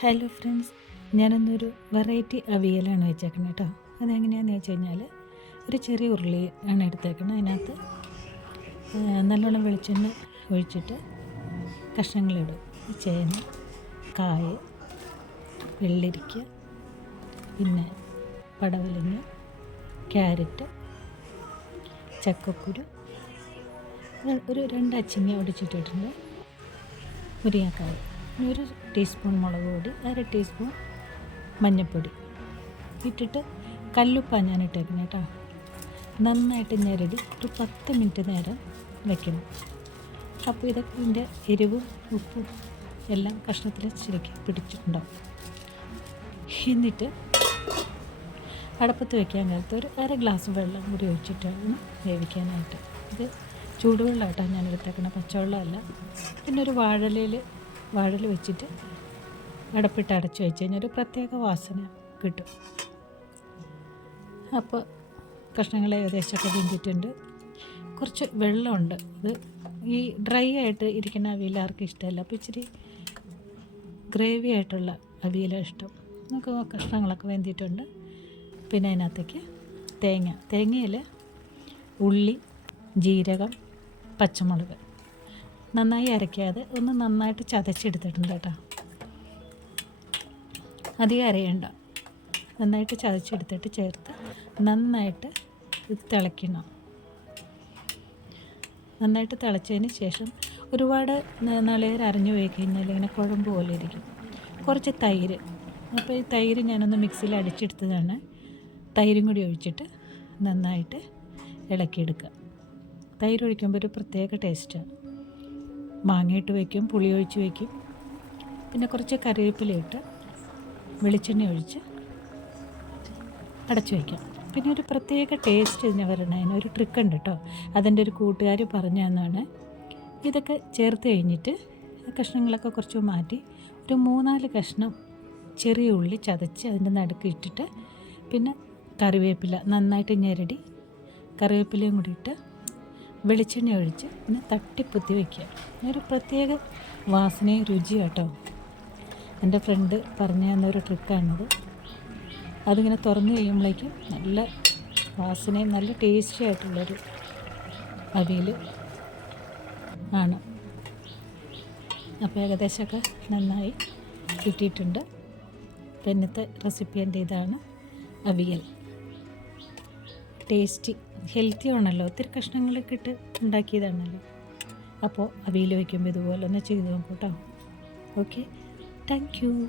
Hello friends ഞാനൊന്നൊരു variety അവിയലാണ് വെച്ചേക്കുന്നത് കേട്ടോ അതെങ്ങനെയാണെന്ന് വെച്ച് കഴിഞ്ഞാൽ ഒരു ചെറിയ ഉരുളി ആണ് എടുത്തേക്കുന്നത് അതിനകത്ത്. നല്ലോണം വെളിച്ചെണ്ണ ഒഴിച്ചിട്ട് കഷ്ണങ്ങളിടും. ചേന കായ വെള്ളരിക്ക പിന്നെ പടവലങ്ങ ക്യാരറ്റ് ചക്കക്കുരു. ഒരു- രണ്ട് അച്ചിങ്ങ ഒടിച്ചിട്ടിട്ടുണ്ട് മുരിങ്ങക്കായ. ഒരു ടീസ്പൂൺ മുളക് പൊടി അര ടീസ്പൂൺ മഞ്ഞൾപ്പൊടി. ഇട്ടിട്ട് കല്ലുപ്പാണ് ഞാൻ ഇട്ടേക്കുന്നത് കേട്ടോ നന്നായിട്ട് ഞെരടി ഒരു പത്ത് മിനിറ്റ് നേരം വെക്കണം. അപ്പോൾ ഇതൊക്കെ ഇതിന്റെ എരിവും ഉപ്പും എല്ലാം കഷ്ണത്തിൽ ശരിക്കും പിടിച്ചിട്ടുണ്ടാവും. എന്നിട്ട് അടപ്പത്ത് വെക്കാൻ കാലത്ത് ഒരു അര ഗ്ലാസ് വെള്ളം കൂടി ഒഴിച്ചിട്ടാണ് വേവിക്കാനായിട്ട്. ഇത് ചൂടുവെള്ളമായിട്ടാണ് ഞാൻ എടുത്തേക്കുന്നത് പച്ചവെള്ളമല്ല. പിന്നെ ഒരു വാഴലയിൽ വാഴൽ വെച്ചിട്ട് അടപ്പിട്ട് അടച്ച് വെച്ച് കഴിഞ്ഞാൽ ഒരു പ്രത്യേക വാസന കിട്ടും. അപ്പോൾ കഷ്ണങ്ങളെ ഏകദേശമൊക്കെ വെന്തിട്ടുണ്ട് കുറച്ച് വെള്ളമുണ്ട്. ഇത് ഈ ഡ്രൈ ആയിട്ട് ഇരിക്കുന്ന അവിയൽ ആർക്കും ഇഷ്ടമല്ല. അപ്പോൾ ഇച്ചിരി ഗ്രേവി ആയിട്ടുള്ള അവിയലാണ് ഇഷ്ടം. നമുക്ക് കഷ്ണങ്ങളൊക്കെ വെന്തിയിട്ടുണ്ട്. പിന്നെ അതിനകത്തേക്ക് തേങ്ങ. തേങ്ങയിൽ ഉള്ളി ജീരകം പച്ചമുളക്. നന്നായി അരയ്ക്കാതെ ഒന്ന് നന്നായിട്ട് ചതച്ചെടുത്തിട്ടുണ്ട് കേട്ടോ. അധികം അരയണ്ട. നന്നായിട്ട് ചതച്ചെടുത്തിട്ട് ചേർത്ത് നന്നായിട്ട് ഇത് തിളയ്ക്കണം. നന്നായിട്ട് തിളച്ചതിന് ശേഷം ഒരുപാട് നാളികേരം അരഞ്ഞു പോയി കഴിഞ്ഞാൽ ഇങ്ങനെ കുഴമ്പ് പോലെ ഇരിക്കും. കുറച്ച് തൈര്. അപ്പോൾ ഈ തൈര് ഞാനൊന്ന് മിക്സിയിൽ അടിച്ചെടുത്തതാണ്. തൈരും കൂടി ഒഴിച്ചിട്ട് നന്നായിട്ട് ഇളക്കിയെടുക്കുക. തൈര് ഒഴിക്കുമ്പോൾ ഒരു പ്രത്യേക ടേസ്റ്റാണ്. മാങ്ങയിട്ട് വയ്ക്കും പുളി ഒഴിച്ച് വയ്ക്കും പിന്നെ കുറച്ച് കറിവേപ്പില ഇട്ട് വെളിച്ചെണ്ണ ഒഴിച്ച് അടച്ചു വയ്ക്കാം പിന്നെ ഒരു പ്രത്യേക ടേസ്റ്റ് ഇതിന് വരണതിന് ഒരു ട്രിക്ക് ഉണ്ട് കേട്ടോ അതെന്റെ ഒരു കൂട്ടുകാർ പറഞ്ഞു തന്നാണ് ഇതൊക്കെ ചേർത്ത് കഴിഞ്ഞിട്ട് കഷ്ണങ്ങളൊക്കെ കുറച്ച് മാറ്റി ഒരു മൂന്നാൽ കഷ്ണം ചെറിയ ഉള്ളി ചതച്ച് അതിന്റെ നടുക്ക് ഇട്ടിട്ട് പിന്നെ കറിവേപ്പില നന്നായിട്ട് ഞെരടി കറിവേപ്പിലയും കൂടി ഇട്ട് വെളിച്ചെണ്ണ ഒഴിച്ച് പിന്നെ തട്ടിപ്പുത്തി വയ്ക്കുക ഒരു പ്രത്യേക വാസനയും രുചിയും കേട്ടോ എന്റെ ഫ്രണ്ട് പറഞ്ഞു തന്ന ഒരു ട്രിക്കാണിത്. അതിങ്ങനെ തുറന്നു കഴിയുമ്പോഴേക്കും നല്ല വാസനയും നല്ല ടേസ്റ്റി ആയിട്ടുള്ളൊരു അവിയൽ ആണ്. അപ്പോൾ ഏകദേശമൊക്കെ നന്നായി കിട്ടിയിട്ടുണ്ട്. പിന്നത്തെ റെസിപ്പി എന്റെ ഇതാണ്. അവിയൽ. ടേസ്റ്റി ഹെൽത്തി ആണല്ലോ. ഒത്തിരി കഷ്ണങ്ങളൊക്കെ ഇട്ട് ഉണ്ടാക്കിയതാണല്ലോ. അപ്പോൾ അവയിൽ വയ്ക്കുമ്പോൾ ഇതുപോലെ ഒന്ന് ചെയ്ത് നോക്കൂട്ടോ ഓക്കെ. Thank you.